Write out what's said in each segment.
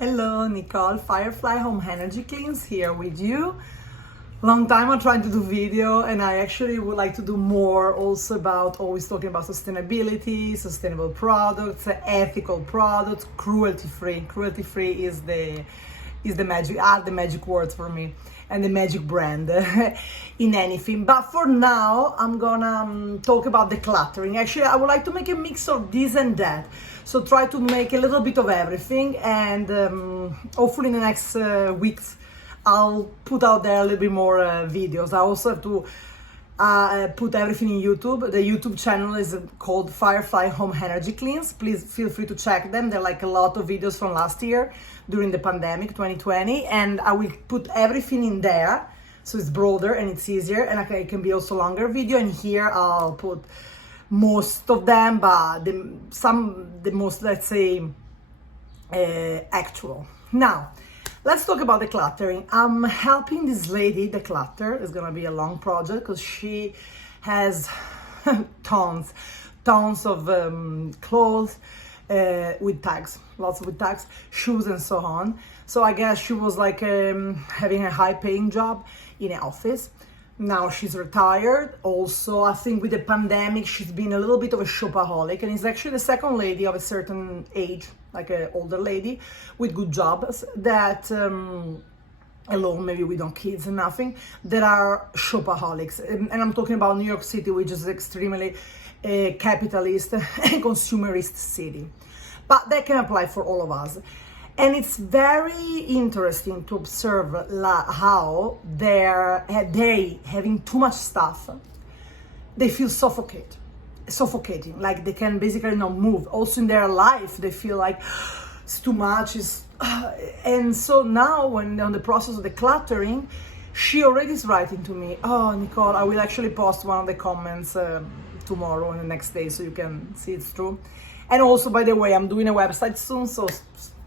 Hello, Nicole, Firefly Home Energy Cleans here with you. Long time I'm trying to do video, and I actually would like to do more also about always talking about sustainability, sustainable products, ethical products, cruelty-free. Cruelty-free is the magic words for me and the magic brand in anything. But for now, I'm gonna talk about decluttering. Actually, I would like to make a mix of this and that. So try to make a little bit of everything, and hopefully in the next weeks, I'll put out there a little bit more videos. I also have to put everything in YouTube. The YouTube channel is called Firefly Home Energy Cleans. Please feel free to check them. They're like a lot of videos from last year during the pandemic 2020, and I will put everything in there so it's broader and it's easier, and it can be also longer video. And here I'll put most of them, but the most, let's say, actual. Now let's talk about decluttering. I'm helping this lady declutter. It's gonna be a long project because she has tons of clothes with tags, lots with tags, shoes and so on. So I guess she was like having a high-paying job in an office. Now she's retired. Also, I think with the pandemic, she's been a little bit of a shopaholic, and is actually the second lady of a certain age, like an older lady with good jobs that alone, maybe with no kids and nothing, that are shopaholics. And I'm talking about New York City, which is extremely capitalist and consumerist city. But that can apply for all of us. And it's very interesting to observe how they having too much stuff, they feel suffocating, like they can basically not move. Also in their life, they feel like it's too much. And so now when on the process of decluttering, she already is writing to me, "Oh, Nicole, I will actually post one of the comments tomorrow and the next day so you can see it's true." And also, by the way, I'm doing a website soon, so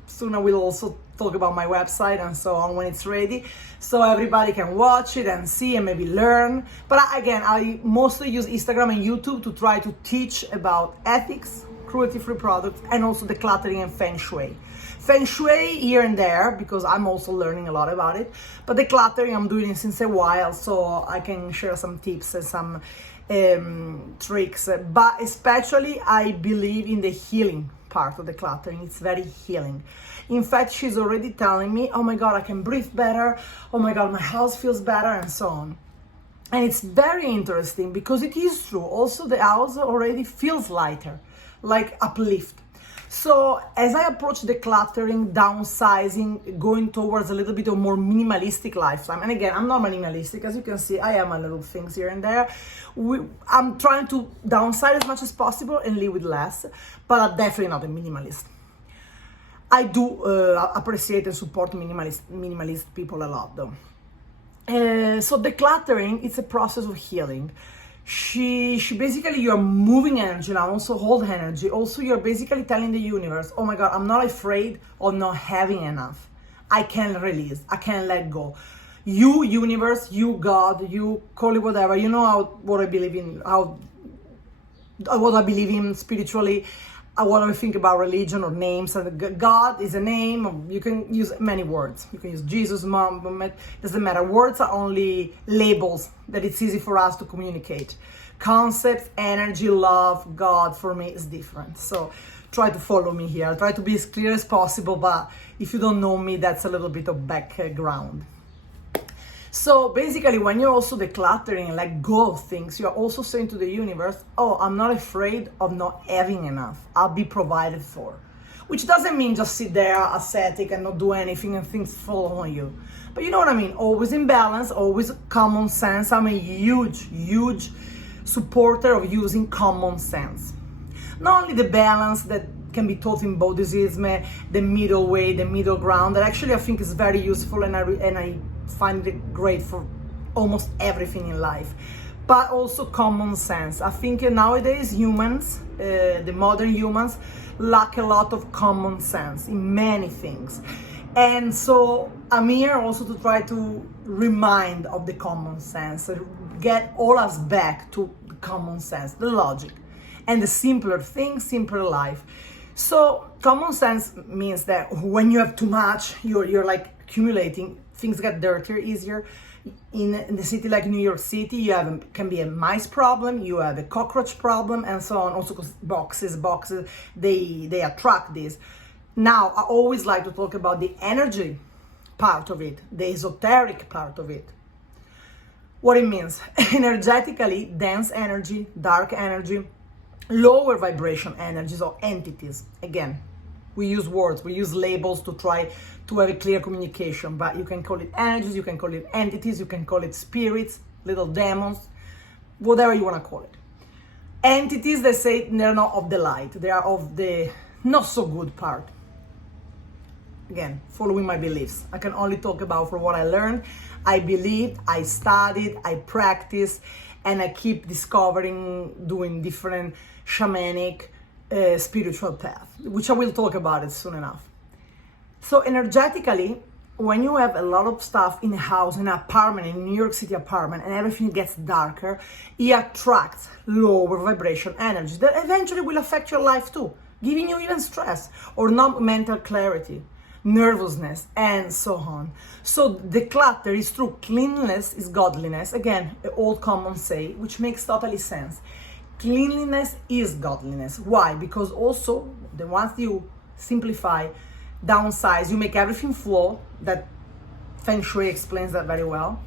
soon I will also talk about my website and so on when it's ready, so everybody can watch it and see and maybe learn. But I mostly use Instagram and YouTube to try to teach about ethics, cruelty-free products, and also decluttering and feng shui. Feng shui here and there, because I'm also learning a lot about it, but decluttering I'm doing it since a while, so I can share some tips and some tricks. But especially I believe in the healing part of decluttering. It's very healing. In fact, she's already telling me, "Oh my God, I can breathe better. Oh my God, my house feels better," and so on. And it's very interesting because it is true. Also, the house already feels lighter, like uplift. So as I approach decluttering, downsizing, going towards a little bit of more minimalistic lifestyle, and again, I'm not minimalistic, as you can see, I have my little things here and there. I'm trying to downsize as much as possible and live with less, but I'm definitely not a minimalist. I do appreciate and support minimalist people a lot, though. So decluttering, it's a process of healing. She basically, you're moving energy now, also hold energy. Also, you're basically telling the universe, "Oh my God, I'm not afraid of not having enough. I can release, I can let go." You, universe, you, God, you call it whatever. You know what I believe in, what I believe in spiritually, what I think about religion or names. And God is a name. You can use many words. You can use Jesus, Muhammad, doesn't matter. Words are only labels that it's easy for us to communicate. Concepts, energy, love, God, for me is different. So try to follow me here. I'll try to be as clear as possible, but if you don't know me, that's a little bit of background. So basically, when you're also decluttering and let go of things, you're also saying to the universe, "Oh, I'm not afraid of not having enough. I'll be provided for." Which doesn't mean just sit there ascetic and not do anything and things fall on you. But you know what I mean? Always in balance, always common sense. I'm a huge supporter of using common sense. Not only the balance that can be taught in Buddhism, the middle way, the middle ground, that actually I think is very useful, and I find it great for almost everything in life, but also common sense. I think nowadays humans, the modern humans, lack a lot of common sense in many things. And so I'm here also to try to remind of the common sense, get all us back to common sense, the logic, and the simpler things, simpler life. So common sense means that when you have too much, you're like accumulating, things get dirtier easier. In the city like New York City, you have can be a mice problem, you have a cockroach problem, and so on. Also, because boxes, they attract this. Now, I always like to talk about the energy part of it, the esoteric part of it. What it means: energetically, dense energy, dark energy, lower vibration energies or entities. Again, we use words, we use labels to try to have a clear communication, but you can call it energies, you can call it entities, you can call it spirits, little demons, whatever you want to call it. Entities, they say they're not of the light, they are of the not so good part. Again, following my beliefs. I can only talk about from what I learned, I believed, I studied, I practiced, and I keep discovering, doing different shamanic, spiritual path, which I will talk about it soon enough. So energetically, when you have a lot of stuff in a house, in an apartment, in a New York City apartment, and everything gets darker, it attracts lower vibration energies that eventually will affect your life too, giving you even stress or not mental clarity, nervousness, and so on. So declutter is true. Cleanliness is godliness. Again, an old common say, which makes totally sense. Cleanliness is godliness. Why? Because also, the once you simplify, downsize, you make everything flow. That Feng Shui explains that very well.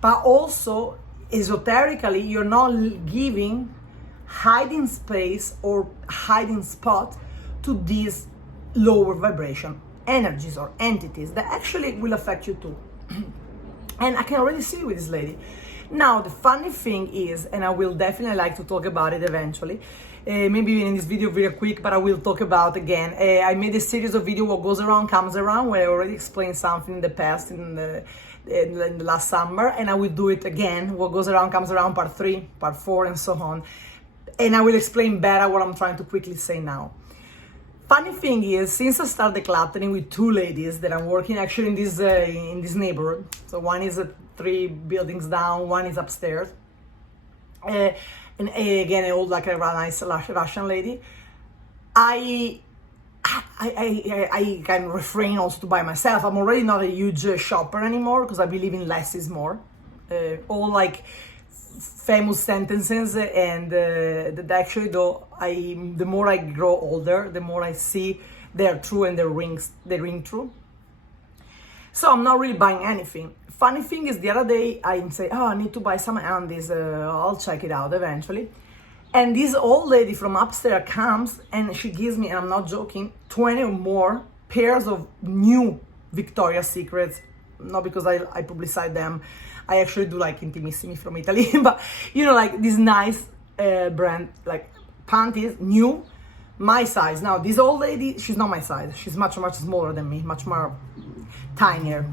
But also, esoterically, you're not giving hiding space or hiding spot to these lower vibration energies or entities that actually will affect you too. And I can already see with this lady. Now, the funny thing is, and I will definitely like to talk about it eventually, maybe in this video very quick, but I will talk about again. I made a series of videos, what goes around comes around, where I already explained something in the past, in the last summer, and I will do it again, what goes around comes around, part 3, part 4, and so on. And I will explain better what I'm trying to quickly say now. Funny thing is, since I started decluttering with 2 ladies that I'm working actually in this neighborhood, so one is 3 buildings down, one is upstairs, and again, an old, like a nice Russian lady, I can refrain also to buy myself. I'm already not a huge shopper anymore because I believe in less is more. All like famous sentences, and that actually, though, the more I grow older, the more I see they're true and they ring true. So I'm not really buying anything. Funny thing is, the other day I say, oh, I need to buy some undies, I'll check it out eventually. And this old lady from upstairs comes and she gives me, and I'm not joking, 20 or more pairs of new Victoria's Secrets. Not because I publicize them, I actually do like Intimissimi from Italy, but you know, like this nice brand, like panties, new, my size. Now, this old lady, she's not my size. She's much, much smaller than me, much more tinier.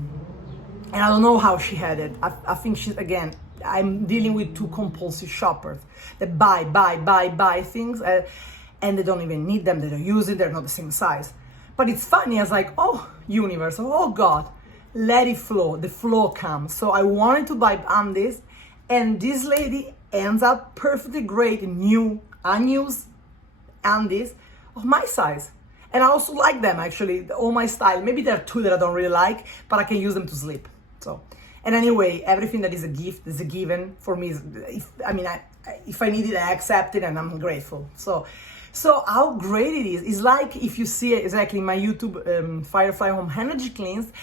And I don't know how she had it. I think she's, again, I'm dealing with 2 compulsive shoppers that buy things, and they don't even need them, they don't use it, they're not the same size. But it's funny, I was like, oh, universe, oh God, let it flow, the flow comes. So I wanted to buy undies, and this lady ends up perfectly great in new, unused undies of my size. And I also like them, actually, all my style. Maybe there are 2 that I don't really like, but I can use them to sleep. So, and anyway, everything that is a gift is a given for me. If I need it, I accept it, and I'm grateful. So how great it is! It's like, if you see it exactly in my YouTube Firefly Home Energy Cleanse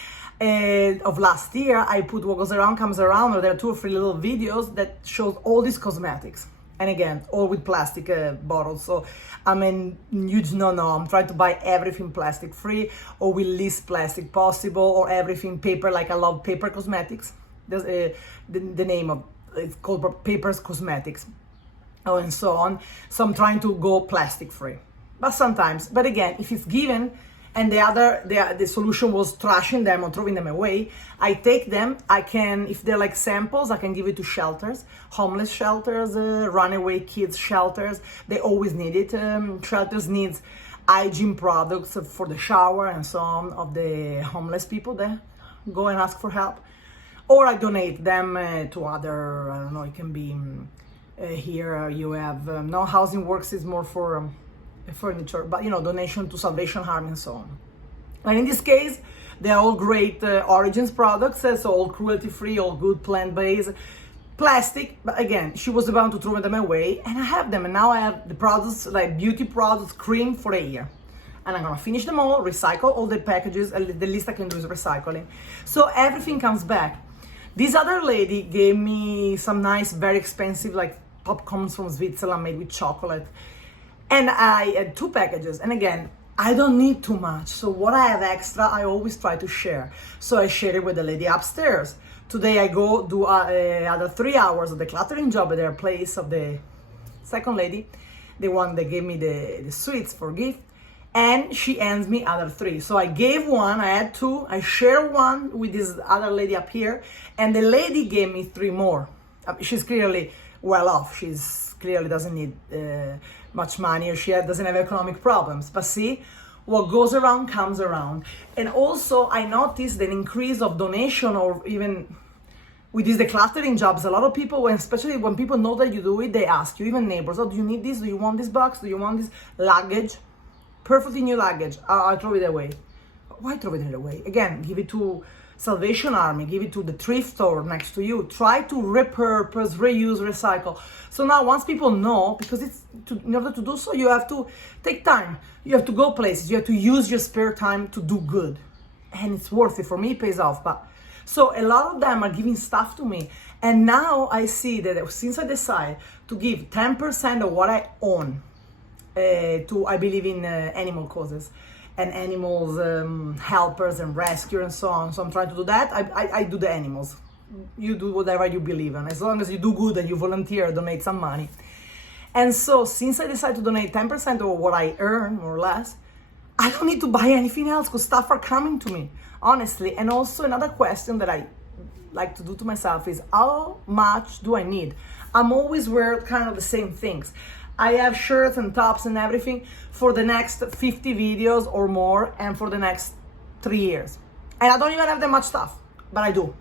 of last year, I put what goes around comes around, or there are 2 or 3 little videos that shows all these cosmetics. And again, all with plastic bottles. So I'm a huge no-no. I'm trying to buy everything plastic free, or with least plastic possible, or everything paper, like I love paper cosmetics. There's the name of it's called Papers Cosmetics, oh, and so on. So I'm trying to go plastic free. But sometimes, but again, if it's given, and the solution was trashing them or throwing them away, I take them, I can, if they're like samples, I can give it to shelters, homeless shelters, runaway kids shelters. They always need it. Shelters needs hygiene products for the shower and so on of the homeless people that go and ask for help. Or I donate them to other, I don't know, it can be here you have, no, Housing Works is more for furniture, but donation to Salvation Army and so on. And in this case, they're all great Origins products, so all cruelty-free, all good plant-based, plastic. But again, she was about to throw them away, and I have them, and now I have the products, like beauty products, cream for a year. And I'm gonna finish them all, recycle all the packages, and the least I can do is recycling. So everything comes back. This other lady gave me some nice, very expensive, like popcorns from Switzerland made with chocolate. And I had 2 packages, and again, I don't need too much, so what I have extra, I always try to share. So I share it with the lady upstairs. Today I go do other 3 hours of the decluttering job at their place of the second lady, the one that gave me the sweets for gift, and she ends me other 3. So I gave 1, I had 2, I share 1 with this other lady up here, and the lady gave me 3 more. She's clearly well off, she's clearly doesn't need much money, or she doesn't have economic problems. But see, what goes around comes around. And also I noticed an increase of donation, or even with these decluttering jobs, a lot of people, especially when people know that you do it, they ask you, even neighbors, oh, do you need this? Do you want this box? Do you want this luggage? Perfectly new luggage. I'll throw it away. Why throw it away? Again, give it to Salvation Army, give it to the thrift store next to you. Try to repurpose, reuse, recycle. So now once people know, because in order to do so, you have to take time. You have to go places. You have to use your spare time to do good. And it's worth it. For me, it pays off. But so a lot of them are giving stuff to me. And now I see that since I decide to give 10% of what I own I believe in animal causes and animals helpers and rescue and so on. So I'm trying to do that. I do the animals. You do whatever you believe in. As long as you do good and you volunteer, donate some money. And so since I decided to donate 10% of what I earn, more or less, I don't need to buy anything else because stuff are coming to me, honestly. And also another question that I like to do to myself is, how much do I need? I'm always wearing kind of the same things. I have shirts and tops and everything for the next 50 videos or more, and for the next 3 years. And I don't even have that much stuff, but I do.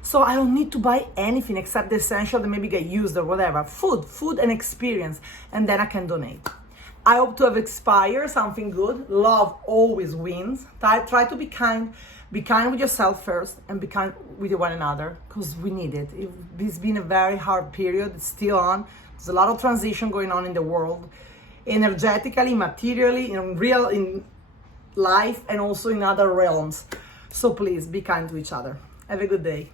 So I don't need to buy anything except the essential that maybe get used or whatever. Food and experience, and then I can donate. I hope to have inspired something good. Love always wins. Try to be kind. Be kind with yourself first, and be kind with one another, because we need it. It's been a very hard period. It's still on. There's a lot of transition going on in the world, energetically, materially, in life, and also in other realms. So please be kind to each other. Have a good day.